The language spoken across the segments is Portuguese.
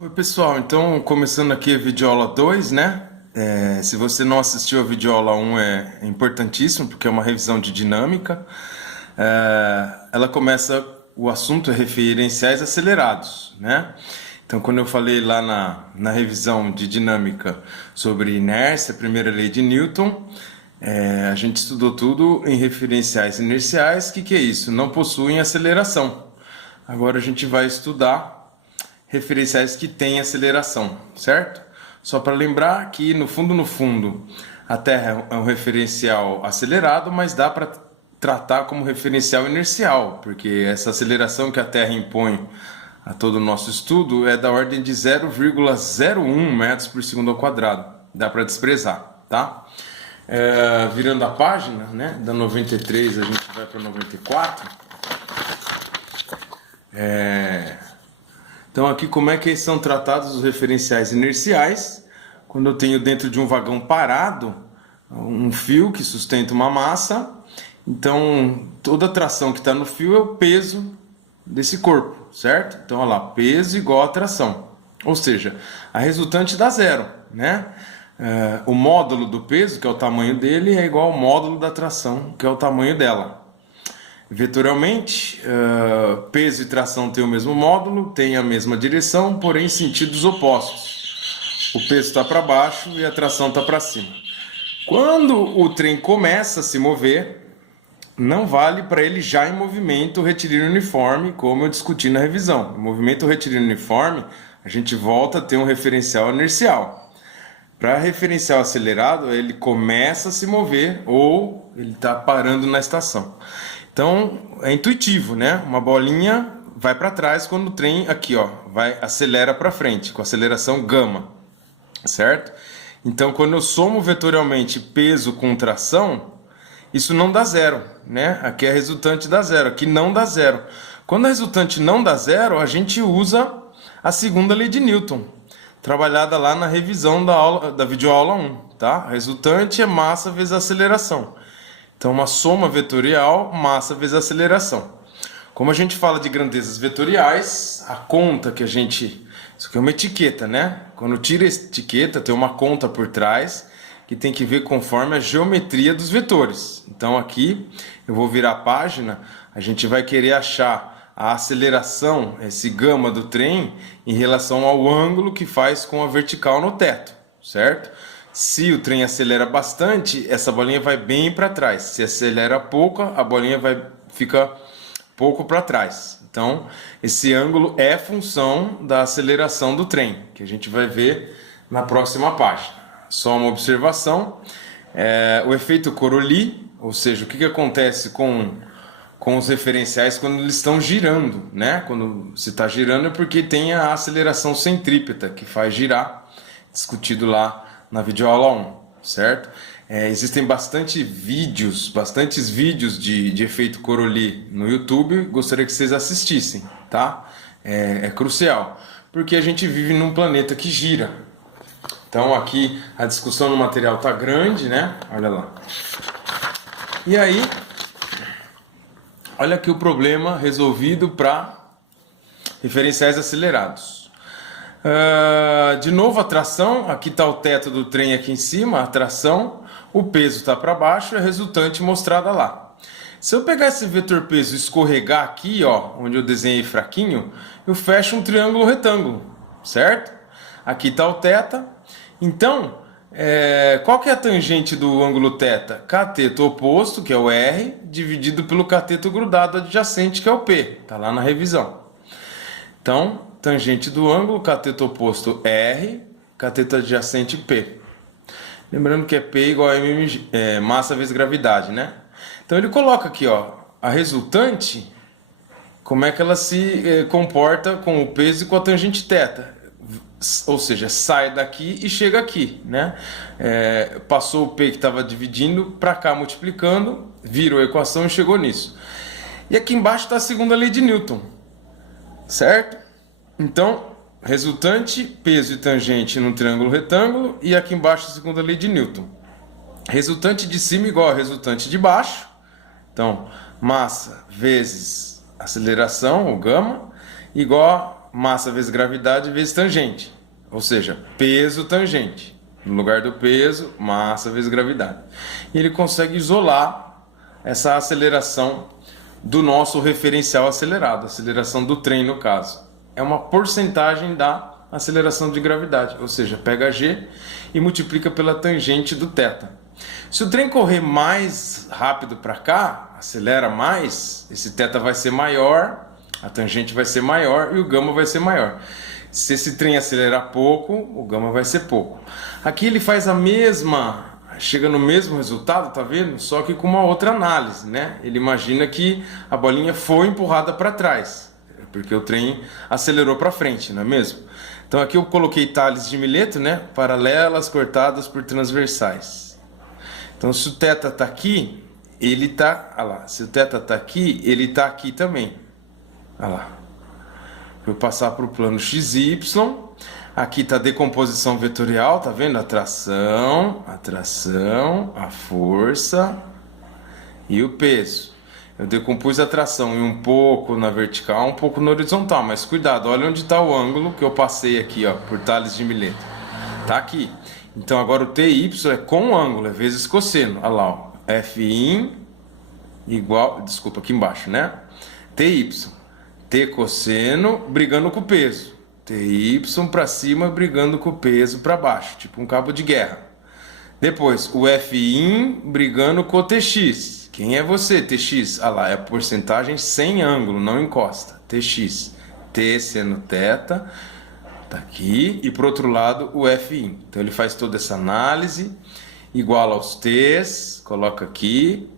Oi pessoal, então começando aqui a videoaula 2, né? Se você não assistiu a videoaula 1 é importantíssimo porque é uma revisão de dinâmica. Ela começa, o assunto é referenciais acelerados, né? Então quando eu falei lá na revisão de dinâmica sobre inércia, a primeira lei de Newton, a gente estudou tudo em referenciais inerciais. O que é isso? Não possuem aceleração. Agora a gente vai estudar referenciais que têm aceleração, certo? Só para lembrar que no fundo, a Terra é um referencial acelerado, mas dá para tratar como referencial inercial, porque essa aceleração que a Terra impõe a todo o nosso estudo é da ordem de 0,01 metros por segundo ao quadrado. Dá para desprezar, tá? Virando a página, né, da 93 a gente vai para 94. Então aqui como é que são tratados os referenciais inerciais? Quando eu tenho dentro de um vagão parado um fio que sustenta uma massa, então toda a tração que está no fio é o peso desse corpo, certo? Então olha lá, peso igual a tração, ou seja, a resultante dá zero, né? O módulo do peso, que é o tamanho dele, é igual ao módulo da tração, que é o tamanho dela. Vetorialmente, peso e tração têm o mesmo módulo, têm a mesma direção, porém em sentidos opostos. O peso está para baixo e a tração está para cima. Quando o trem começa a se mover, não vale para ele já em movimento retilíneo uniforme, como eu discuti na revisão. No movimento retilíneo uniforme, a gente volta a ter um referencial inercial. Para referencial acelerado, ele começa a se mover ou ele está parando na estação. Então é intuitivo, né? Uma bolinha vai para trás quando o trem aqui, ó, acelera para frente com aceleração gama, certo? Então quando eu somo vetorialmente peso com tração, isso não dá zero, né? Aqui a resultante dá zero, aqui não dá zero. Quando a resultante não dá zero, a gente usa a segunda lei de Newton, trabalhada lá na revisão da videoaula 1, tá? A resultante é massa vezes aceleração. Então, uma soma vetorial, massa vezes aceleração. Como a gente fala de grandezas vetoriais, a conta que a gente... Isso aqui é uma etiqueta, né? Quando tira a etiqueta, tem uma conta por trás que tem que ver conforme a geometria dos vetores. Então, aqui, eu vou virar a página, a gente vai querer achar a aceleração, esse gama do trem, em relação ao ângulo que faz com a vertical no teto, certo? Se o trem acelera bastante, essa bolinha vai bem para trás. Se acelera pouco, a bolinha fica pouco para trás. Então, esse ângulo é função da aceleração do trem, que a gente vai ver na próxima página. Só uma observação. O efeito Coriolis, ou seja, o que acontece com os referenciais quando eles estão girando, né? Quando se está girando é porque tem a aceleração centrípeta, que faz girar, discutido lá na videoaula 1, certo? Existem bastantes vídeos de efeito Coriolis no YouTube, gostaria que vocês assistissem, tá? É crucial, porque a gente vive num planeta que gira. Então aqui a discussão no material tá grande, né? Olha lá. E aí, olha aqui o problema resolvido para referenciais acelerados. De novo a tração, aqui está o teto do trem aqui em cima, a tração, o peso está para baixo e a resultante mostrada lá. Se eu pegar esse vetor peso e escorregar aqui, ó, onde eu desenhei fraquinho, eu fecho um triângulo retângulo, certo? Aqui está o θ. Então, qual que é a tangente do ângulo θ? Cateto oposto, que é o R, dividido pelo cateto grudado adjacente, que é o P. Está lá na revisão. Então, tangente do ângulo, cateto oposto R, cateto adjacente P. Lembrando que é P igual a massa vezes gravidade, né? Então ele coloca aqui, ó, a resultante, como é que ela se comporta com o peso e com a tangente θ. Ou seja, sai daqui e chega aqui, né? Passou o P que estava dividindo para cá multiplicando, virou a equação e chegou nisso. E aqui embaixo está a segunda lei de Newton, certo? Então, resultante, peso e tangente num triângulo retângulo, e aqui embaixo a segunda lei de Newton. Resultante de cima igual a resultante de baixo. Então, massa vezes aceleração, ou gama, igual massa vezes gravidade vezes tangente. Ou seja, peso tangente. No lugar do peso, massa vezes gravidade. E ele consegue isolar essa aceleração do nosso referencial acelerado, aceleração do trem no caso. É uma porcentagem da aceleração de gravidade, ou seja, pega g e multiplica pela tangente do θ. Se o trem correr mais rápido para cá, acelera mais, esse θ vai ser maior, a tangente vai ser maior e o gama vai ser maior. Se esse trem acelerar pouco, o gama vai ser pouco. Aqui ele faz a mesma, chega no mesmo resultado, tá vendo? Só que com uma outra análise, né? Ele imagina que a bolinha foi empurrada para trás, porque o trem acelerou para frente, não é mesmo? Então aqui eu coloquei Tales de Mileto, né? Paralelas cortadas por transversais. Então se o θ está aqui, ele está, olha lá, se o θ está aqui, ele está aqui também. Olha lá. Vou passar para o plano XY. Aqui está a decomposição vetorial, tá vendo? A tração, a força e o peso. Eu decompus a tração em um pouco na vertical, um pouco na horizontal, mas cuidado, olha onde está o ângulo que eu passei aqui, ó, por Tales de Mileto. Tá aqui. Então agora o TY é com ângulo, é vezes cosseno. Olha lá, ó. F'in igual, desculpa, aqui embaixo, né? TY, T cosseno brigando com o peso. TY para cima brigando com o peso para baixo, tipo um cabo de guerra. Depois, o F'in brigando com o TX. Quem é você, TX? Ah lá, é a porcentagem sem ângulo, não encosta. TX. T seno θ, tá aqui. E por outro lado, o F'in. Então ele faz toda essa análise, iguala aos T's, coloca aqui.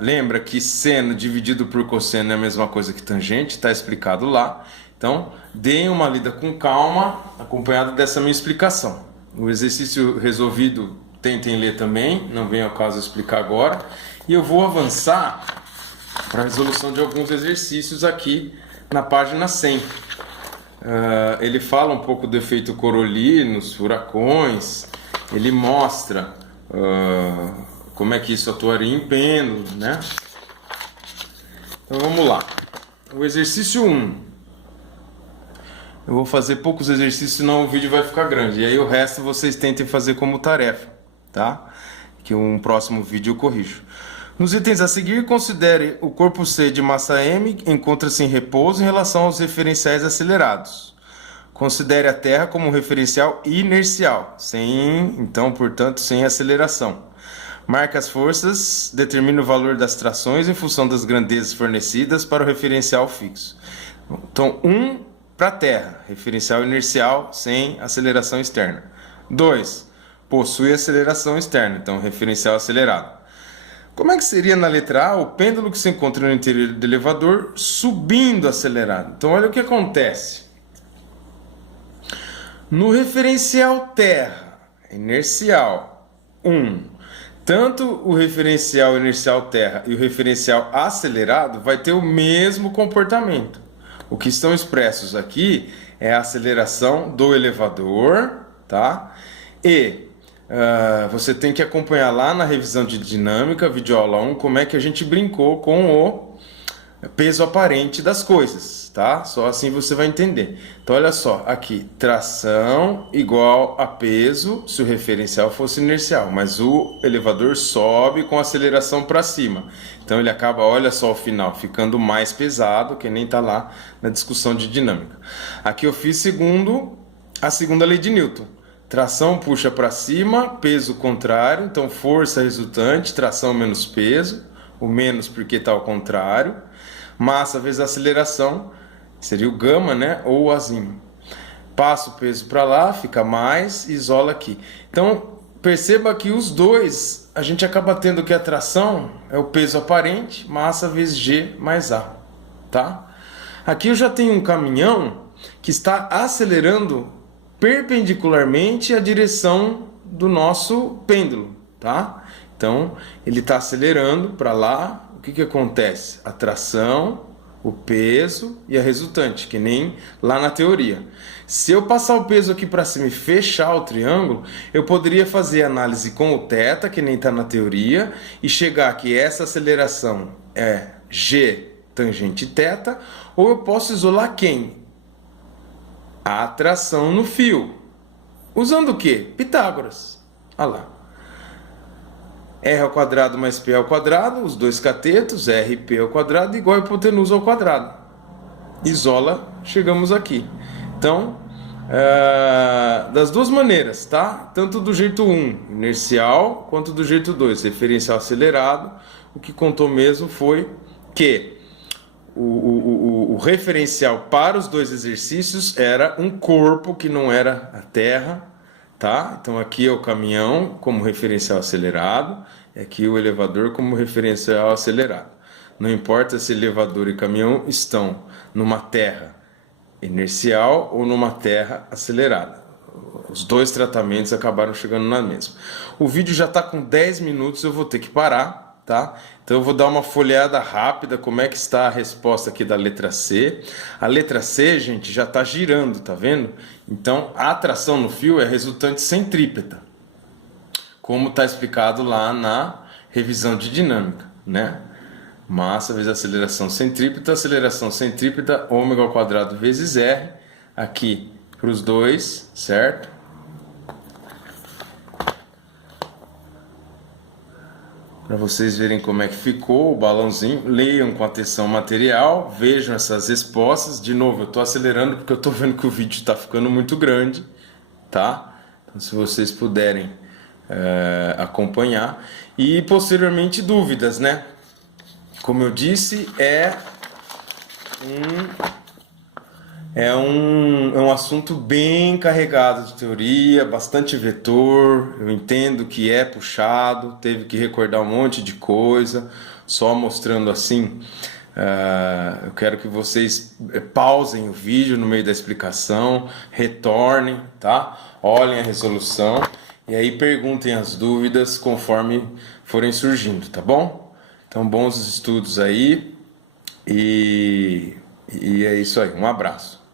Lembra que seno dividido por cosseno é a mesma coisa que tangente, está explicado lá. Então, deem uma lida com calma, acompanhado dessa minha explicação. O exercício resolvido, tentem ler também, não vem ao caso explicar agora. E eu vou avançar para a resolução de alguns exercícios aqui na página 100. Ele fala um pouco do efeito Coriolis nos furacões, ele mostra como é que isso atuaria em pêndulo, né? Então vamos lá. O exercício 1. Eu vou fazer poucos exercícios, senão o vídeo vai ficar grande. E aí o resto vocês tentem fazer como tarefa, tá? Que um próximo vídeo eu corrijo. Nos itens a seguir, considere o corpo C de massa M encontra-se em repouso em relação aos referenciais acelerados. Considere a Terra como um referencial inercial, portanto, sem aceleração. Marque as forças, determine o valor das trações em função das grandezas fornecidas para o referencial fixo. Então, 1 para a Terra, referencial inercial sem aceleração externa. 2, possui aceleração externa, então referencial acelerado. Como é que seria na letra A o pêndulo que se encontra no interior do elevador subindo acelerado? Então olha o que acontece. No referencial Terra, inercial 1, tanto o referencial inercial Terra e o referencial acelerado vai ter o mesmo comportamento. O que estão expressos aqui é a aceleração do elevador, tá? E você tem que acompanhar lá na revisão de dinâmica, videoaula 1, como é que a gente brincou com o peso aparente das coisas, tá? Só assim você vai entender. Então olha só, aqui, tração igual a peso se o referencial fosse inercial, mas o elevador sobe com aceleração para cima. Então ele acaba, olha só o final, ficando mais pesado, que nem está lá na discussão de dinâmica. Aqui eu fiz a segunda lei de Newton. Tração puxa para cima, peso contrário, então força resultante, tração menos peso, o menos porque está ao contrário. Massa vezes aceleração, seria o gama, né? Ou o azinho. Passa o peso para lá, fica mais, isola aqui. Então perceba que os dois, a gente acaba tendo que a tração é o peso aparente, massa vezes G mais A, tá? Aqui eu já tenho um caminhão que está acelerando perpendicularmente à direção do nosso pêndulo, tá? Então, ele está acelerando para lá, o que acontece? A tração, o peso e a resultante, que nem lá na teoria. Se eu passar o peso aqui para cima e fechar o triângulo, eu poderia fazer análise com o θ, que nem está na teoria, e chegar que essa aceleração é G tangente θ, ou eu posso isolar quem? A atração no fio. Usando o quê? Pitágoras. Olha lá. R ao quadrado mais P ao quadrado, os dois catetos, R e P ao quadrado, igual a hipotenusa ao quadrado. Isola, chegamos aqui. Então, das duas maneiras, tá? Tanto do jeito 1, inercial, quanto do jeito 2, referencial acelerado. O que contou mesmo foi que o referencial para os dois exercícios era um corpo que não era a Terra, tá? Então aqui é o caminhão como referencial acelerado, e aqui o elevador como referencial acelerado. Não importa se elevador e caminhão estão numa terra inercial ou numa terra acelerada. Os dois tratamentos acabaram chegando na mesma. O vídeo já está com 10 minutos, eu vou ter que parar, tá? Então eu vou dar uma folheada rápida como é que está a resposta aqui da letra C. A letra C, gente, já está girando, tá vendo? Então a atração no fio é resultante centrípeta, como está explicado lá na revisão de dinâmica, né? Massa vezes aceleração centrípeta, ômega ao quadrado vezes R, aqui para os dois, certo? Para vocês verem como é que ficou o balãozinho, leiam com atenção o material, vejam essas respostas. De novo, eu estou acelerando porque eu estou vendo que o vídeo está ficando muito grande, tá? Então, se vocês puderem acompanhar. E posteriormente dúvidas, né? Como eu disse, é um assunto bem carregado de teoria, bastante vetor. Eu entendo que é puxado, teve que recordar um monte de coisa, só mostrando assim. Eu quero que vocês pausem o vídeo no meio da explicação, retornem, tá? Olhem a resolução e aí perguntem as dúvidas conforme forem surgindo, tá bom? Então, bons estudos aí e é isso aí. Um abraço.